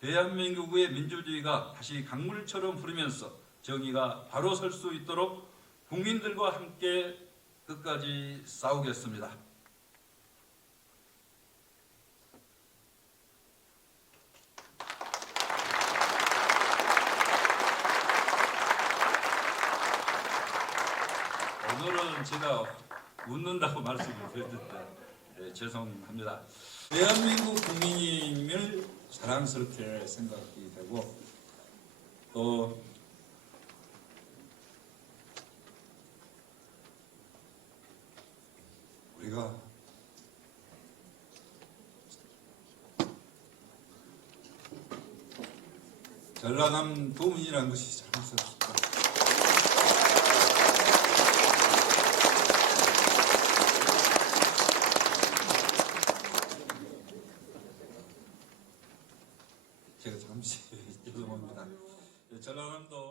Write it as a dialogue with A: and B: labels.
A: 대한민국의 민주주의가 다시 강물처럼 흐르면서 정의가 바로 설 수 있도록 국민들과 함께 끝까지 싸우겠습니다. 오늘은 제가 웃는다고 말씀을 드렸는데 예, 죄송합니다. 대한민국 국민 을 사랑스럽게 생각이 되고 또 우리가 전라남 도민이라는 것이 자랑스럽습니다. 제가 잠시 죄송합니다. 예, 전라남도